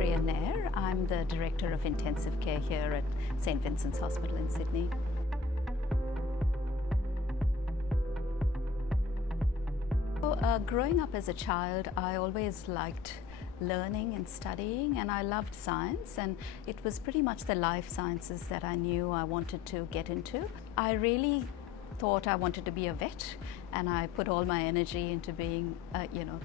Priya Nair. I'm the Director of Intensive Care here at St. Vincent's Hospital in Sydney. Growing up as a child, I always liked learning and studying, and I loved science, and it was pretty much the life sciences that I knew I wanted to get into. I really thought I wanted to be a vet, and I put all my energy into being,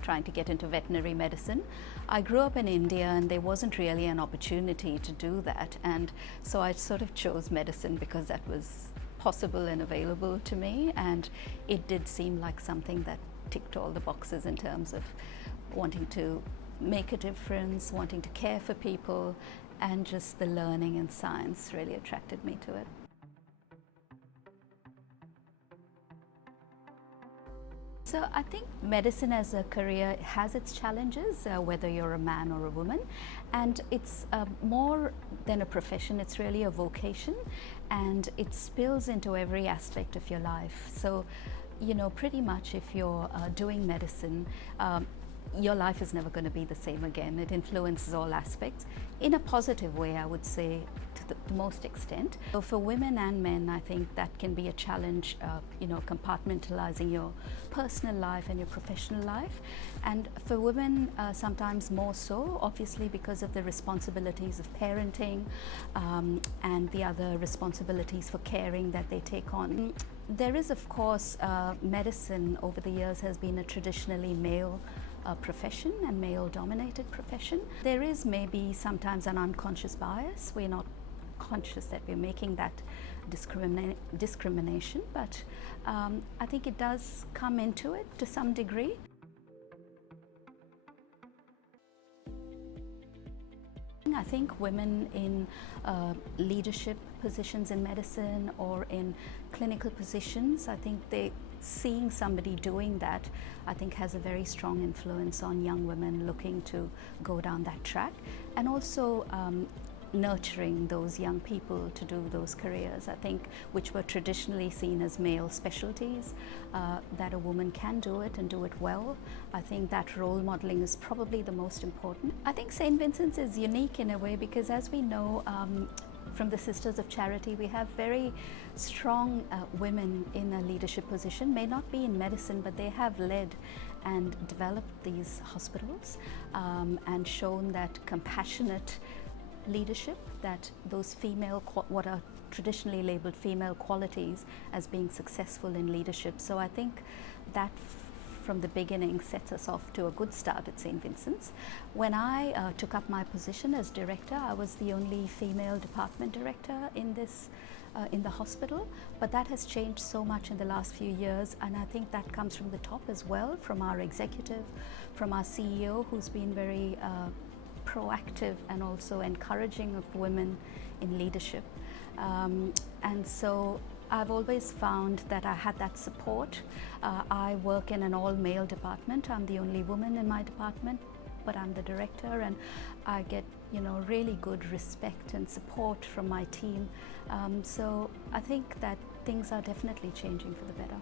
trying to get into veterinary medicine. I grew up in India and there wasn't really an opportunity to do that, and so I sort of chose medicine because that was possible and available to me, and it did seem like something that ticked all the boxes in terms of wanting to make a difference, wanting to care for people, and just the learning and science really attracted me to it. So I think medicine as a career has its challenges, whether you're a man or a woman, and it's more than a profession, it's really a vocation, and it spills into every aspect of your life. So, pretty much if you're doing medicine, your life is never going to be the same again. It influences all aspects in a positive way, I would say, to the most extent. So for women and men, I think that can be a challenge, compartmentalizing your personal life and your professional life. And for women, sometimes more so, obviously, because of the responsibilities of parenting and the other responsibilities for caring that they take on. There is, of course, medicine over the years has been a traditionally male profession and male-dominated profession. There is maybe sometimes an unconscious bias. We're not conscious that we're making that discrimination, but I think it does come into it to some degree. I think women in leadership positions in medicine or in clinical positions, I think seeing somebody doing that, I think has a very strong influence on young women looking to go down that track, and also nurturing those young people to do those careers, I think, which were traditionally seen as male specialties, that a woman can do it and do it well. I think that role modeling is probably the most important. I think St. Vincent's is unique in a way because, as we know, from the Sisters of Charity, we have very strong women in a leadership position, may not be in medicine, but they have led and developed these hospitals and shown that compassionate leadership, that those what are traditionally labeled female qualities as being successful in leadership. So I think that from the beginning sets us off to a good start at St. Vincent's. When I took up my position as director, I was the only female department director in the hospital, but that has changed so much in the last few years, and I think that comes from the top as well, from our executive, from our CEO, who's been very proactive and also encouraging of women in leadership. And so I've always found that I had that support. I work in an all-male department. I'm the only woman in my department, but I'm the director, and I get really good respect and support from my team. So I think that things are definitely changing for the better.